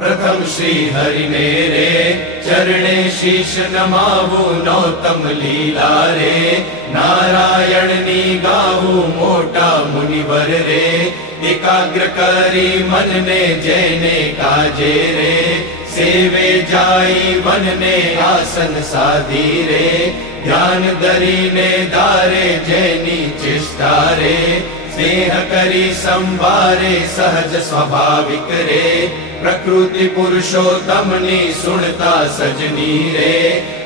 प्रथम श्री हरि ने रे चरणे शीश नमावु नौतम लीला रे नारायण नी गावु मोटा मुनिवर रे एकाग्र करी मन ने जैने काजे रे सेवे जाई वन ने आसन साधी रे ध्यान धरी ने दारे जैनी चेष्टा रे स्नेह करी संभारे सहज स्वाभाविक रे प्रकृति पुरुषोत्तम नी सुनता सजनी रे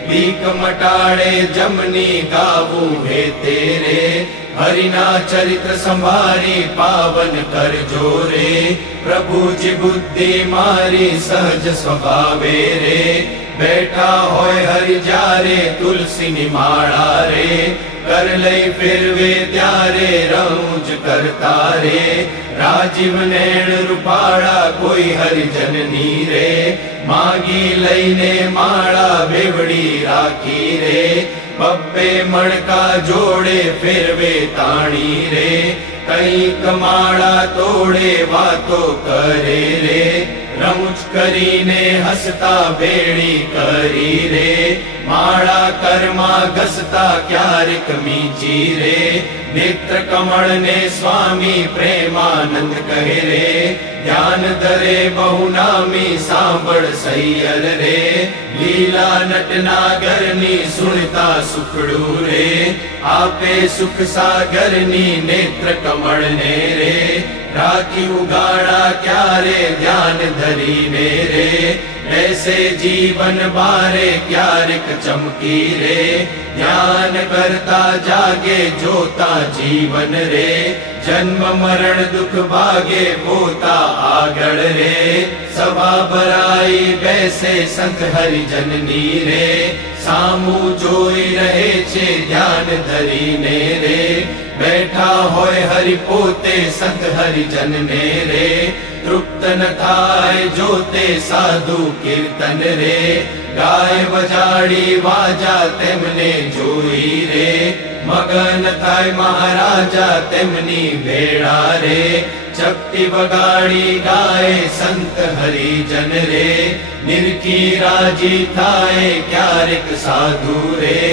बीक मटाड़े जमनी गावू हे तेरे हरिना चरित्र संभारी पावन कर जोरे प्रभु जी बुद्धि मारी सहज स्वभावे रे बैठा होय हरि जारे तुलसी निमाड़ा रे कर लई फिर वे त्यारे रौज करता रे राजीव नैण रूपाड़ा कोई हरि जननी रे मागी लईने माड़ा बेवड़ी राखी रे बब्बे मणका जोड़े फिर वे ताणी रे कई कमाड़ा तोड़े वातो करे रे रमुच करीने हसता बेड़ी करी रे माड़ा कर्मा घसता क्यारिक मीची रे नेत्र कमल ने स्वामी प्रेमानंद कहे रे ध्यान धरे बहुनामी सांबड़ सैयल रे लीला नटनागर नी सुनता सुखड़ू रे आपे सुख सागर नी नेत्र कमल ने रे राखी उगाड़ा क्यारे ध्यान धरी ने रे ऐसे जीवन बारे क्यारिक चमकी रे ध्यान करता जागे जोता जीवन रे जन्म मरण दुख भागे पोता आगड़ रे सभा भराई बैसे संत हरि जननी रे सामू जोई रहे छे ध्यान धरी ने रे बैठा होय हरि पोते संत हरि जन ने रे तृप्त न थाय जोते साधु कीर्तन रे गाय बजाड़ी वाजा तेमने जोई रे मगन थाय महाराजा तेमनी भेड़ा रे चपटी बगाड़ी गाए संत हरि जन रे निरखी राजी थाए क्यारिक साधु रे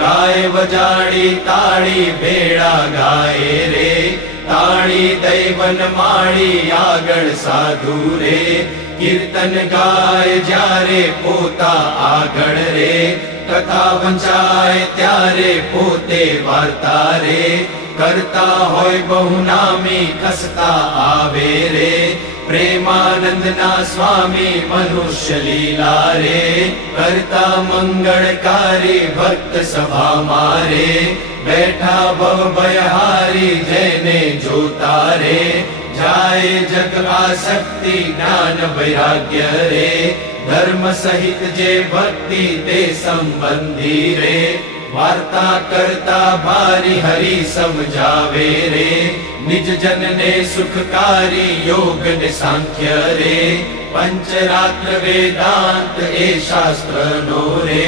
गाय बजाड़ी ताड़ी भेड़ा गाए रे ताड़ी दैवन माड़ी आगड़ साधु रे कीर्तन गाय जारे पोता आगड़ रे कथा वंचाए त्यारे पोते वार्ता रे करता होय बहुनामी खसता आवे रे प्रेमानंद ना स्वामी मनुष्य लीला रे करता मंगलकारी भक्त सभा मारे बैठा भव भयहारी जैने जोता रे जाए जग आसक्ति ज्ञान वैराग्य रे धर्म सहित जे भक्ति ते संबंधी रे वार्ता करता भारी हरि समझावे रे निज जन ने सुखकारी योग ने सांख्य रे पंचरात्र वेदांत ए शास्त्र नो रे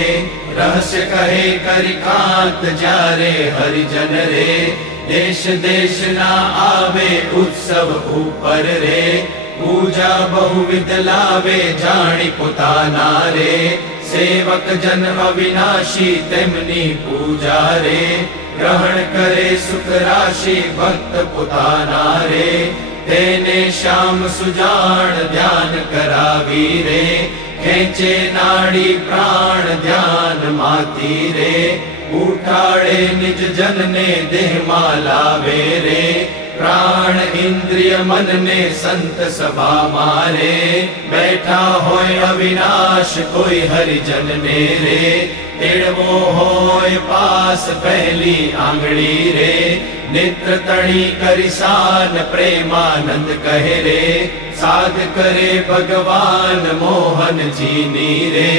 रहस्य कहे करिकांत जारे हरिजन रे देश देश ना आवे उत्सव ऊपर रे पूजा बहुविध लावे जानी पुताना रे सेवक जन अविनाशी तेमनी पूजा रे ग्रहण करे सुख राशि भक्त पुताना रे तेने श्याम सुजान ध्यान करावी रे खेचे नाड़ी प्राण ध्यान माती रे उठाड़े निज जन ने देह मालावे रे प्राण इंद्रिय मन ने संत सभा मारे बैठा होय अविनाश कोई हरिजन ने रे तेड़वो होय पास पहली आंगड़ी रे नेत्र तड़ी करिसान प्रेमानंद कहे रे साध करे भगवान मोहन जीनी रे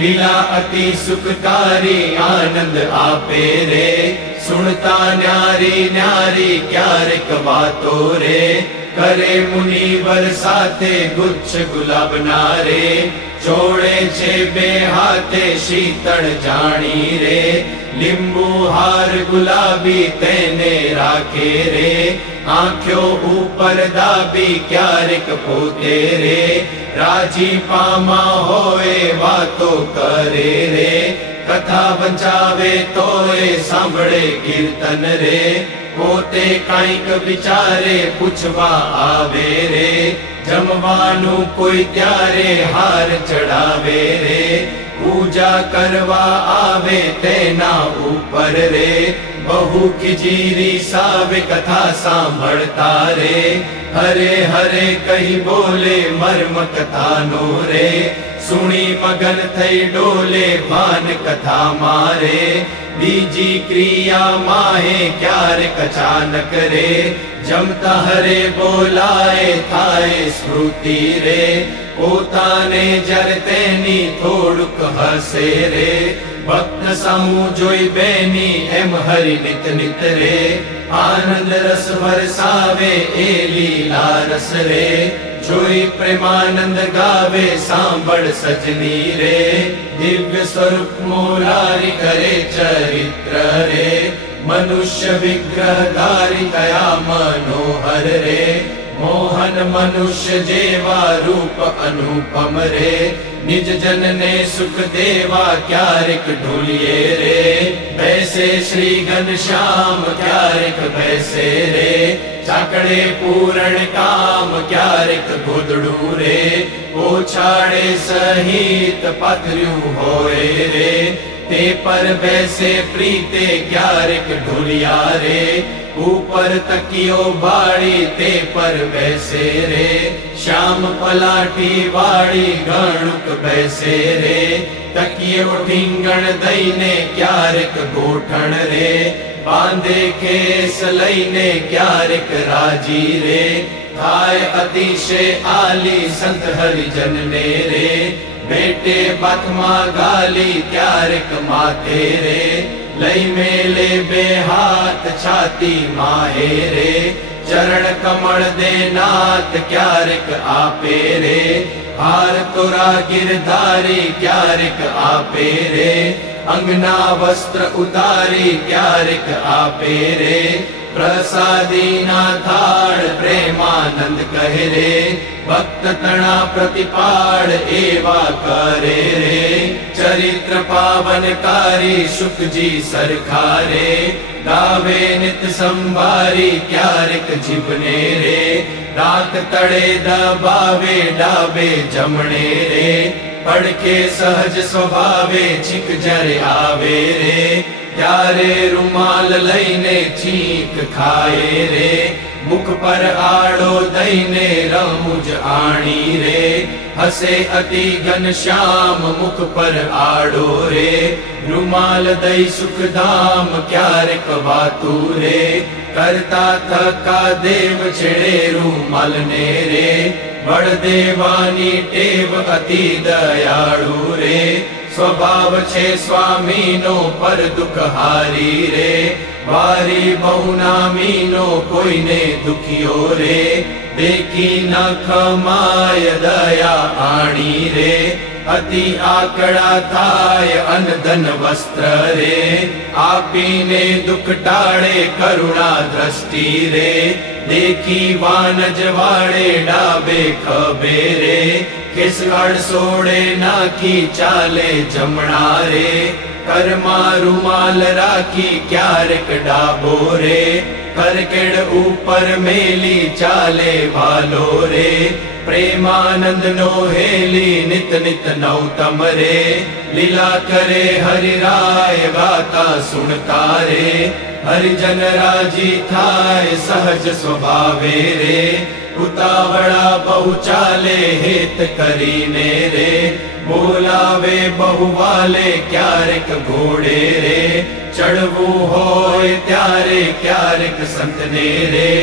लीला अति सुखकारी आनंद आपे रे सुनता न्यारी न्यारी क्यारिक बातो रे કરે મુનિવર સાથે ગુચ્છ ગુલાબના રે જોડે છે બે હાથે શીતળ જાણી રે લીંબુ હાર ગુલાબી તેને રાખે રે આંખ્યો ઉપર દાબી ક્યારેક પોતે રે રાજીપામાં હોય વાતો કરે રે કથા વંચાવે તોય સાંભળે કીર્તન રે પોતે કાંઈક વિચારે પૂછવા આવે રે જમવાનું કોઈ ત્યારે હાર ચડાવે રે પૂજા કરવા આવે તેના ઉપર રે બહુ ખીજીરી સાવે કથા સાંભળતા રે હરે હરે કહી બોલે મર્મ કથાનો રે સુણી મગન થઈ ડોલે ભાન કથા મારે બીજી ક્રિયા માહે ક્યારેક અચાનક રે જમતા હરે બોલાય થાય સ્મૃતિ રે પોતાને જર તેની થોડુંક હસે રે ભક્ત સમૂહ જોઈ બેની એમ હરિ નિત નિત રે આનંદ રસ વરસાવે એ લીલા રસ રે જોઈ પ્રેમાનંદ ગાવે સાંભળ સજની રે દિવ્ય સ્વરૂપ મોરારી કરે ચરિત્ર રે મનુષ્ય વિગ્રહ ધારી કયા મનોહર રે મોહન મનુષ્ય જેવા રૂપ અનુપમ રે નિજ જન ને સુખ દેવા ક્યારેક ઢોલીએ રે બેસે શ્રી ઘનશ્યામ ક્યારેક બેસે રે ચાકડે પૂરણ કામ ક્યારેક ગોદડું રે ઓછાડે સહિત પાથર્યું હોય રે તે પર બેસે પ્રીતે ક્યારેક ઢોલિયા રે ઉપર તકિયો બાળી તે પર બેસે રે શ્યામ પલાટી વાળી ગણુક બેસે રે તકિયો ઢીંગણ દઈને ક્યારેક ગોઠણ રે બાંધે કેસ લઈને ક્યારેક રાજી રે થાય અતિશય આલી સંત હરિજન ને રે બેટે બાથમાં ગાલી ક્યારેક માથે રે લઈ મેલે બે હાથ છાતી માહે રે ચરણ કમળ દે નાથ ક્યારેક આપે રે હાર તોરા ગિરધારી ક્યારેક આપે રે અંગના વસ્ત્ર ઉતારી ક્યારેક આપે રે પ્રસાદી ના થાળ પ્રેમાનંદ કહે રે ભક્ત તણા પ્રતિપાળ એવા કરે રે ચરિત્ર પાવનકારી શુકજી સરખારે ગાવે નિત સંભારી ક્યારેક જીભને રે રાત તળે દબાવે ડાબે જમણે રે પડખે સહજ સ્વભાવે છીક જ્યારે આવે રે ત્યારે રૂમાલ લઈને છીક ખાય રે મુખ પર આડો દઈને રમૂજ આણી રે હસે અતિ ઘનશ્યામ મુખ પર આડો રે રૂમાલ દઈ સુખધામ ક્યારેક વાતું રે કરતા થકા દેવ છેડે રૂમાલ ને રે બળદેવાની ટેવ અતિ દયાળુ રે સ્વભાવ છે સ્વામીનો પર દુઃખ હારી રે વારી બહુ નામીનો કોઈને દુખિયો રે દેખી ન ખમાય દયા આણી રે અતિ આકડા થાય અન ધન વસ્ત્ર રે આપીને દુઃખ ટાળે કરુણા દ્રષ્ટિ રે દેખી વાનજ વાળે ડાબે ખભે રે કેસવાડ સોડે નાખી ચાલે જમણા રે કરમાં રૂમાલ રાખી ક્યારેક ડાબો રે કરકેડ ઉપર મેલી ચાલે વાલો રે પ્રેમાનંદ નો હેલી નિત નિત નૌતમ રે લીલા કરે હરિરાય ગાતા સુણતા રે હરિજન રાજી થાય સહજ સ્વભાવે રે ઉતાવળા બહુ ચાલે હેત કરીને રે બોલાવે બહુ વાલે ક્યારેક ઘોડે રે ચડવું હોય ત્યારે ક્યારેક સંતને રે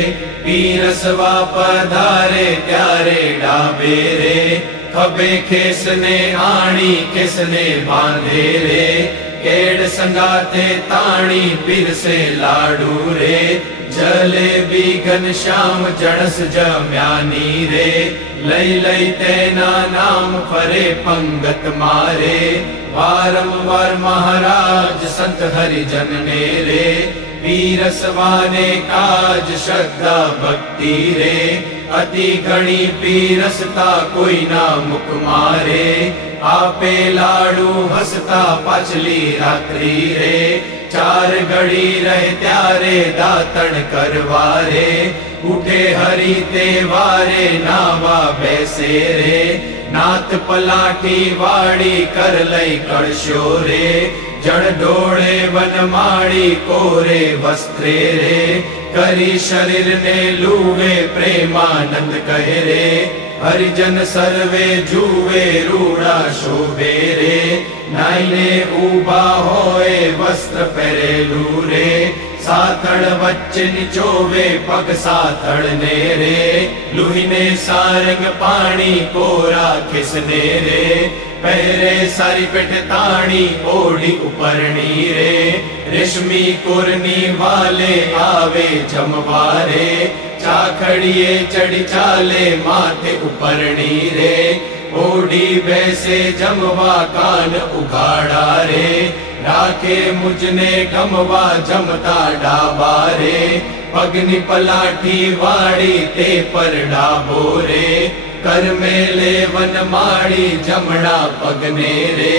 પીરસવા પધારે ત્યારે ડાબે રે ખભે ખેસને આણી કેસને બાંધે રે केड़ संगाते ताणी पीर से लाडू रे जलेबी घनश्याम जड़स जम्यानी रे लई लई तेना नाम फरे पंगत मारे वारंवार महाराज संत हरिजन ने रे पीरसवाने काज श्रद्धा भक्ति रे अति घणी पीरसता कोई ना मुख मारे आपे लाडू हसता पाछली रात्रि रे चार घड़ी रहे त्यारे दातन करवारे उठे हरि तेवारे नावा बैसे रे नाथ पलाठी वाड़ी कर लई कड़शो रे जड़ डोळे वनमाड़ी कोरे वस्त्रे रे करी शरीर ने लूवे प्रेमानंद कहे रे हरिजन सर्वे जुवे रूड़ा शोभे रे नाइने उबा होए वस्त्र पहरेलू रे साथड़ वच्चे निचोवे पग साथड़ ने रे लुहिने सारंग पानी कोरा खिसने रे पहरे सारी पेट ताणी ओढ़ी उपरणी रे रेशमी कुरनी वाले आवे जमवारे चाखड़िए चढ़ी चाले माथे उपरणी रे ओढ़ी बैसे जमवा कान उघाड़ा रे राखे मुझने गमवा जमता डाबा रे पगनी पलाठी वाड़ी ते पर डाबो रे कर मेले वन माड़ी जमड़ा पगने रे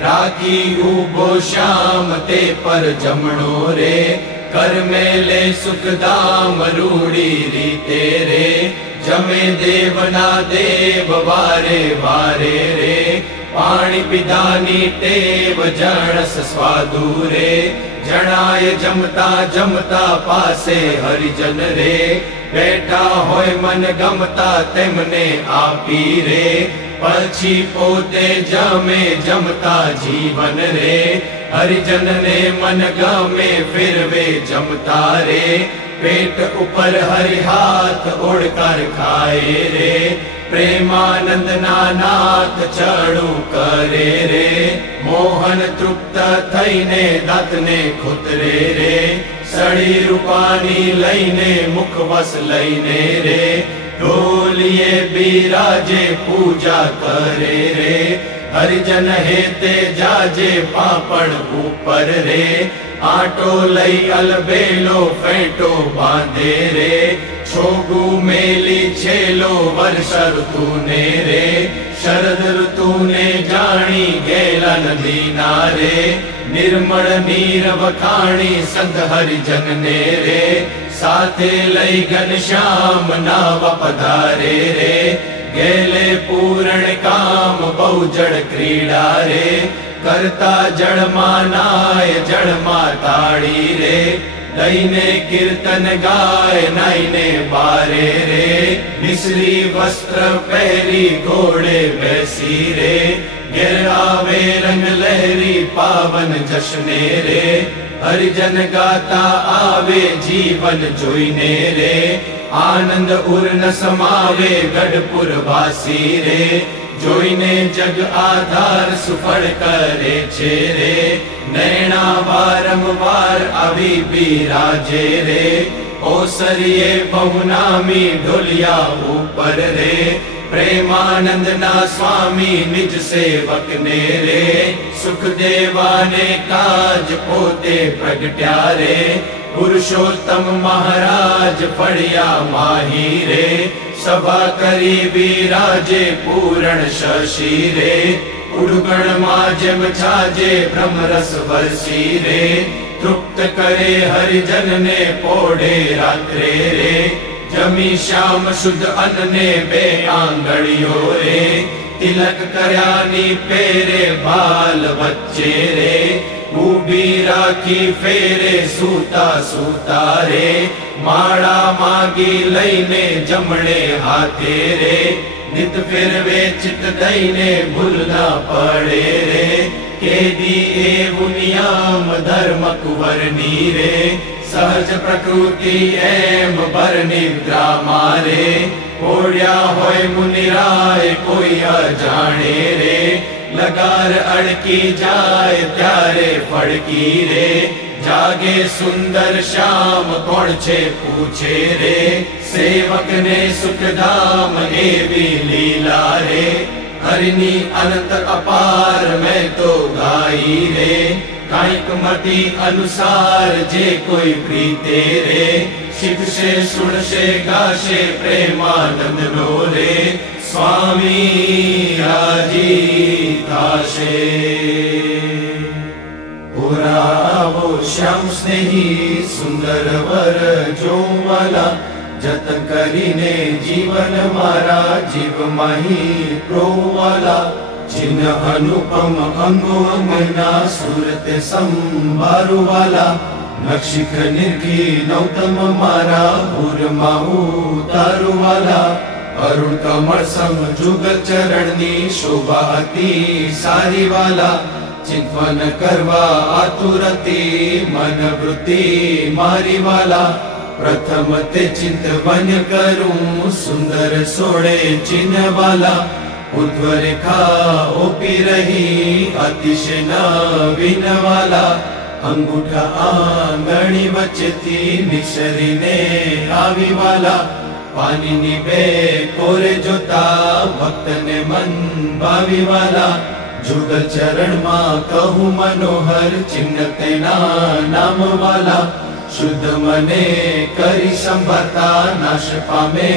राखी उबो श्याम ते पर जमणो रे कर मेले सुखदाम रूड़ी रीते रे जमे देवना देव वारे वारे रे पाणी पिदानी टेव जणस स्वादु रे जणाय जमता जमता पासे हरिजन रे बैठा होय मन गमता तेमने आपी रे पछी पोते जमे जमता जीवन रे हरिजन ने मन गमे फिर वे जमता रे पेट ऊपर हरि हाथ उड़कर खाए रे प्रेमानंद नाथ चढ़ू करे रे मोहन तृप्त थईने दातने खुतरे रे सड़ी रूपानी लईने मुखवस लईने रे ढोलिए बिराजे पूजा करे रे हरिजन हेते जाजे पापड़ ऊपर रे आटो लई अलबेलो फेंटो बांधे रे छोगु मेली छेलो वर्ष ऋतु ने रे शरद ऋतु ने जानी गेला नदी नारे निर्मल नीर वखाणी संत हरिजन ने रे साथे लई घनश्याम नाव पधारे रे गेले पूरण काम बहुजड़ क्रीड़ा रे करता जड़ मानाय जड़ माताड़ी रे दईने कीर्तन गाय नाइने बारे रे मिश्री वस्त्र पहरी घोड़े बैसी रे गिर आवे रंग लहरी पावन जश्ने रे हरिजन गाता आवे जीवन जोईने रे आनंद उर न समावे गढ़पुर वासी रे जोईने जग आधार सुफल करे छेरे नैना वारंवार अभी बिराजे रे ओसरिये बहुनामी ढोलिया ऊपर रे प्रेमानंद ना स्वामी निज सेवक ने रे सुख देवाने काज पोते प्रगट्या रे पुरुषोत्तम महाराज फड़िया माही रे सभा करी विराजे पूरण शशि रे उड़गण माजम छाजे ब्रह्मरस वर्षी रे तृप्त करे हरिजन ने पोढ़े रात्रे रे जमी श्याम शुद्ध अन्न ने बे आंगड़ियो रे तिलक करयानी पेरे बाल बच्चे रे ऊबी राखी फेरे सूता सूता रे माड़ा मागी लईने जमणे हाथे रे नित फिर वे चित दईने भूल ना पड़े रे केदी एवं नियम धर्म कुवरनी रे सहज प्रकृति एम बर निद्रा मारे ओढ़िया होय मुनिराय कोई अजाणे रे લગાર અડકી જાય ત્યારે ફડકી રે, જાગે સુંદર શ્યામ કોણ છે પૂછે રે, સેવકને સુખધામ એવી લીલા રે, હરિની અનંત અપાર મેં તો ગાઈ રે, કાંઈક મતિ અનુસાર જે કોઈ પ્રીતે રે, શીખશે સુણશે ગાશે પ્રેમાનંદ નો રે, સ્વામી રાજી થાશે। પુરાવો શ્યામ સ્નેહી સુંદર વર જોવાલા, જતન કરીને જીવન મારા જીવ માહી પ્રોવાલા, ચિન્હ અનુપમ અંગો અંગના સુરત સંભાળવાલા, નક્ષિક નિર્ખી નૌતમ મારા ભૂરમાં ઉતારવાલા, અરુણ કમળ સમ જુગલ ચરણની શોભા અતિ સારી વાલા, ચિંતન કરવા આતુરતી મન વૃત્તિ મારી વાલા, પ્રથમ તે ચિંતવન કરું સુંદર સોળે ચિહ્ન વાલા, ઉર્ધ્વ રેખા ઓપી રહી અતિશય નવીન વાલા, અંગૂઠા આંગળી વચ્ચેથી નિસરીને આવી વાલા, પાણીની બે કોરે જોતા ભક્તને મન ભાવી વાલા, જુગલ ચરણમાં કહું મનોહર ચિહ્ન તેના નામ વાલા, શુદ્ધ મને કરી સંભાળતા નાશ પામે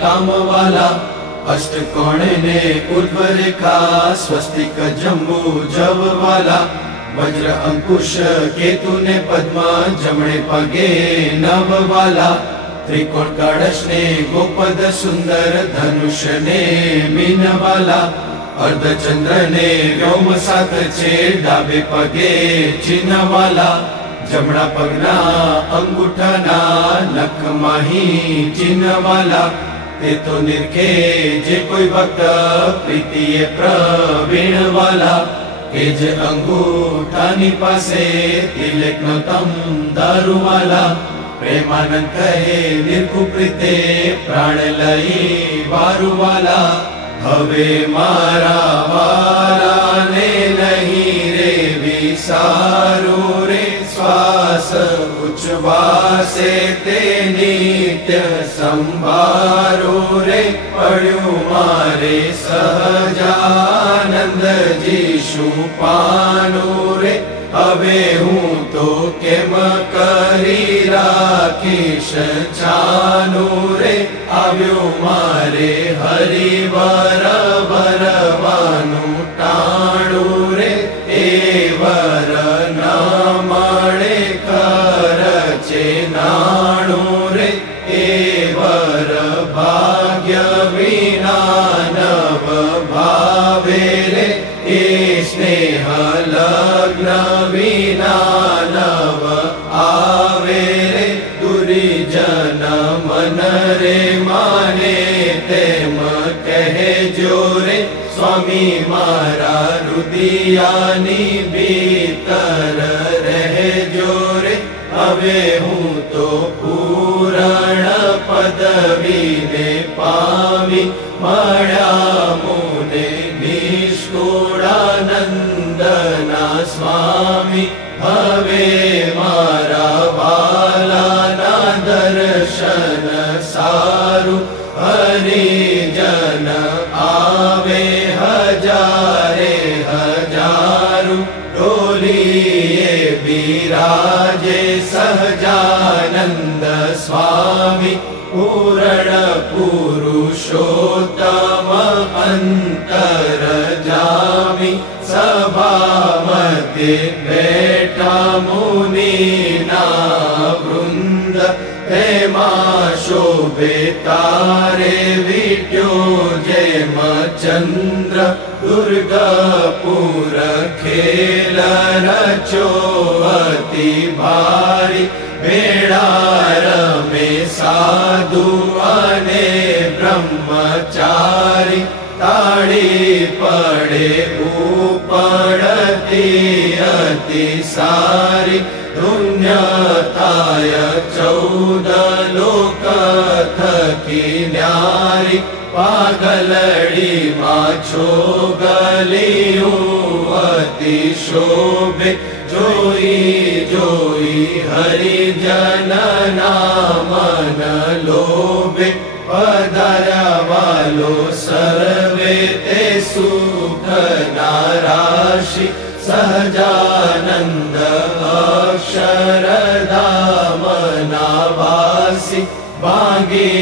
કામ વાલા, અષ્ટકોણને ઉર્ધ્વ રેખા સ્વસ્તિક જંબુ જવ વાલા, વજ્ર અંકુશ કેતુને પદ્મ જમણે પગે નવ વાલા, ત્રિકોણ કળશને ગોપદ સુંદર ધનુષને મીન વાલા, અર્ધચંદ્રને વ્યોમ સાથ છે ડાબે પગે ચિહ્ન વાલા, જમણા પગના અંગૂઠાના નખ માહી ચિહ્ન વાલા, તે તો નિરખે જે કોઈ ભક્ત પ્રીતિએ પ્રવીણ વાલા, કે જે અંગૂઠાની પાસે તિલકનો તમ દારૂવાલા, પ્રેમાનંદ કહે નિર્ખું પ્રીતે પ્રાણ લઈ વારુવાલા, હવે મારા વાલાને નહીં રે વિસારું રે, શ્વાસ ઉચ્છવાસે તે નિત્ય સંભારો રે, પડ્યું મારે સહજાનંદજી શું પાનું રે, હવે હું તો કેમ કરી રાખીશ છાનું રે, આવ્યું મારે હરિવર વરવાનું ટાણું રે, એ વર ન મળે ખર્ચે નાણું રે, એ વર ભાગ્ય વિના નવ ભાવે રે, એ સ્નેહ લગ્ન વિના નવ આવે રે, દુર્જન મન રે માને તેમ કહેજો રે, સ્વામી મારા રુદિયાની ભીતર રહેજો રે, હવે હું તો પૂરણ પદવીને પામી મળ્યા મુને નિષ્કુળાનંદના સ્વામી, હવે મારા વાલાના દર્શન સારું, હરિજન આવે હજારે હજારું, ડોલીએ બિરાજે સહજાનંદ સ્વામી, પૂરણ પુરુષોત્તમ અંતર જામી, સભા મધ્યે બેઠા મુનિના વૃંદ, તેમાં શોભે તારે વિટ્યો જેમ ચંદ્ર, દુર્ગાપુર ખેલ રચ્યો અતિ ભારી, ભેળા રમે સાધુ અને બ્રહ્મચારી, તાળી પડે ઉપડતી અતિ સારી, ધુન્યતાય 14 લોક થકી ન્યારી, पागलड़ी माछो गलियों अति शोभे जोई जोई हरिजन नामन लोभे पधारा वालो सर्वे ते सुख नाराशि सहजानंद अक्षरधाम नावासी बागी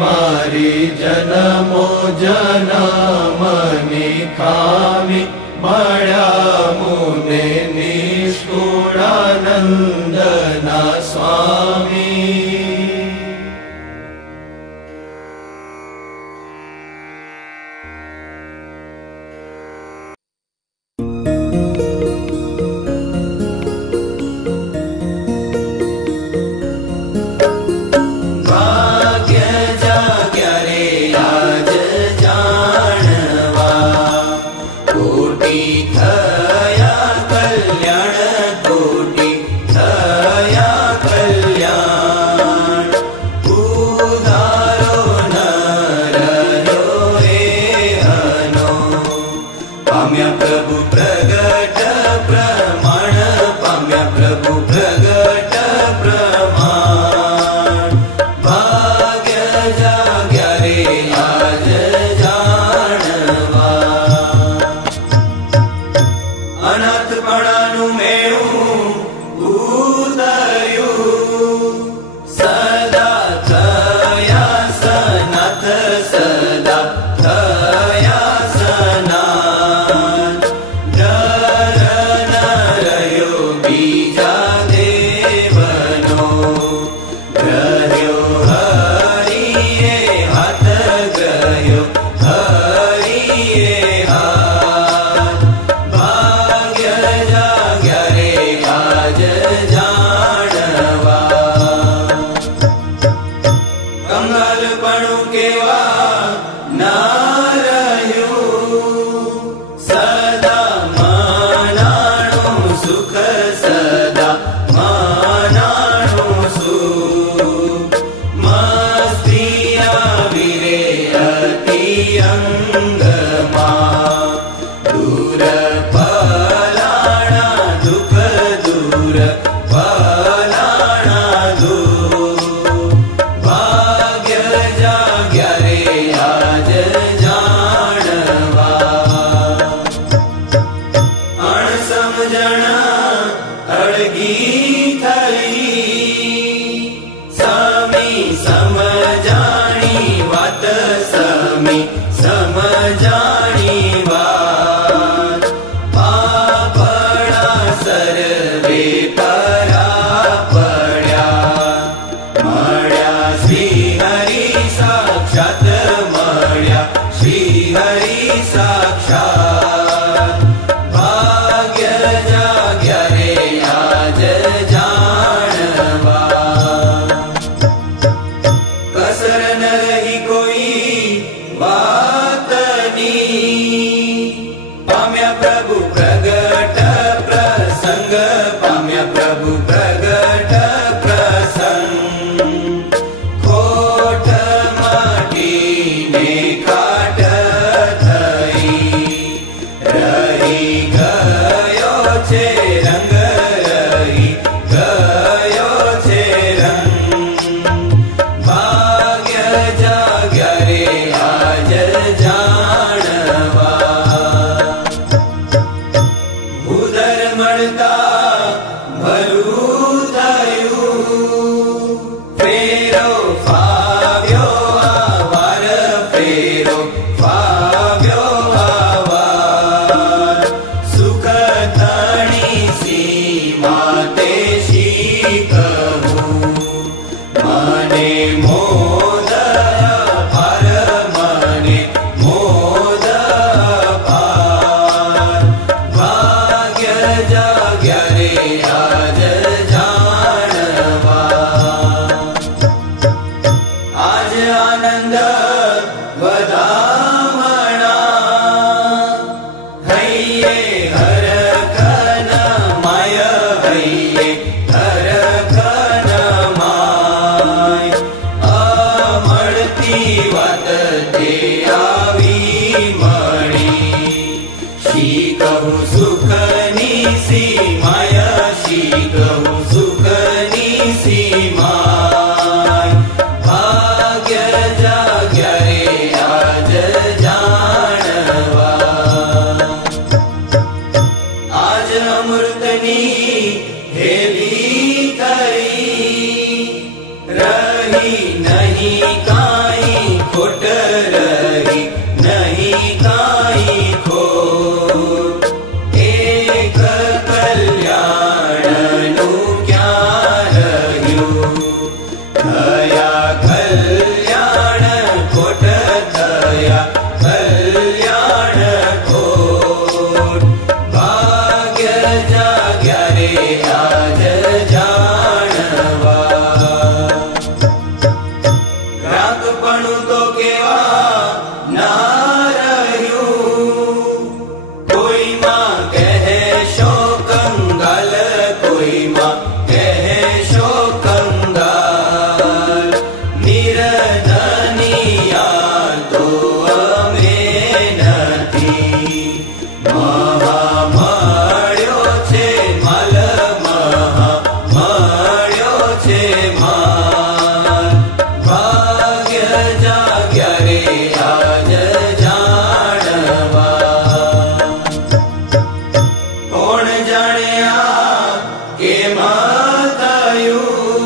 मारी जन्मो जन्मनि खामी मळ्या मुने निष्ठुरानंदना स्वामी। कहूँ सुखनी सीमाया शी कहूँ सुखनी सीमाय भाग्य जाग्या रे आज जानवा आज अमृतनी हेली करी रही नहीं काई खोट रही नहीं काई खोट एक कल्याणनु क्या रह्यु दया कल्याण खोट दया कल्याण खोट भाग्य जाग्या रे आज जानवा ग्राहकपणु तो केवा ना रह्યું कोई मां कहे शो कंगाल कोई मां कहे शो कंगाल निरधनिया तो अमे નથી મહા મળ્યો છે માલ મહા મળ્યો છે માલ ભાગ્ય જાગ્યા રે આજ જાણવા કોણ જાણ્યા કે માતાયું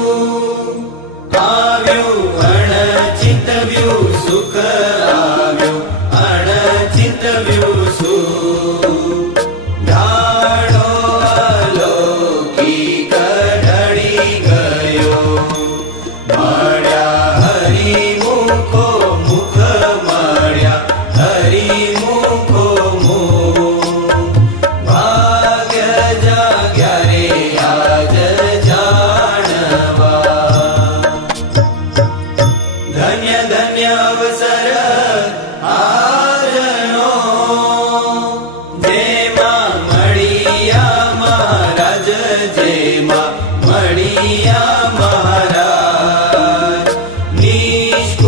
આવ્યું અણચિતવ્યું સુખ આવ્યું અણચિતવ્યું સુખ ઢાળો અલૌકિક ઢળી ગયો મળ્યા હરિમુખો મુખ મળ્યા હરિમુખો મુખ ભાગ્ય જાગ્યા રે આજ જાણવા ધન્ય ધન્ય અવસર આજનો જેમાં મળિયા મહારાજ જેમાં મળિયા મહારાજ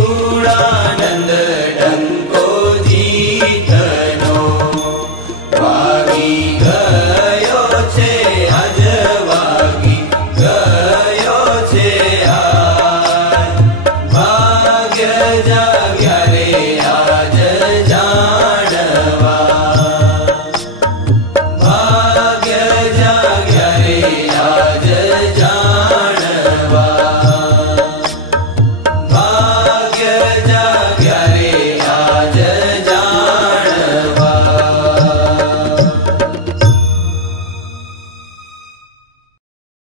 નિષ્કુળાનંદ ડંકો જીતનો વાગી ગયો છે આજ વાગી ગયો છે આજ ભાગ્ય જા